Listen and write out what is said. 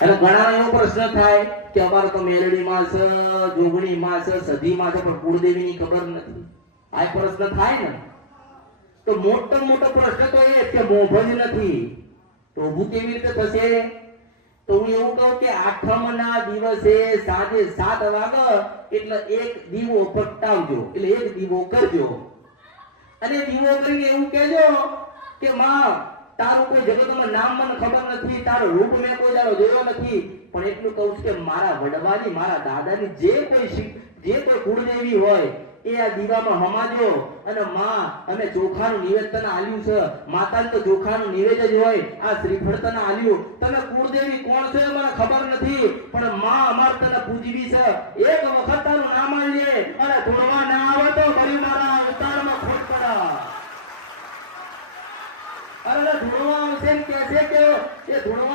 અને ઘણા એવો પ્રશ્ન થાય કે અમારે તો મેલડીમાં છે, જોગણીમાં છે, સધીમાં છે, પણ કુળદેવીની ખબર નથી. આ પ્રશ્ન થાય ને તો મોટો મોટો પ્રશ્ન તો એ કે મોભ જ નથી. પ્રભુ કેવી રીતે થશે? તો હું એવું કહું કે આઠમના દિવસે સાંજે 7 વાગે એટલે એક દીવો પ્રગટાવજો, એટલે એક દીવો કરજો અને દીવો કરીને એવું કહેજો કે માં તારું કોઈ જગતમાં નામ મને ખબર નથી, તારું રૂપ મેં કોઈ દાડો જોયો નથી, પણ એટલું કહું છું કે મારા વડવાની, મારા દાદાની જે કોઈ કુળદેવી હોય એ આ દીવામાં હમાજો અને માં અમે ચોખાનું નિવેદ તને આલ્યું છે. માતાને તો ચોખાનું નિવેદ જ હોય, આ શ્રીફળ તને આલ્યું. તમે કુળદેવી કોણ છે મને ખબર નથી, પણ માં અમાર તને પૂજવી છે. એક વખત તારું નામ આલીએ અને ધોળવા ના આવે તો ફરી મારા અવતારમાં ખોટ પડા. અરે ધોળવા આવશે એમ કહેશે કે એ ધોળવા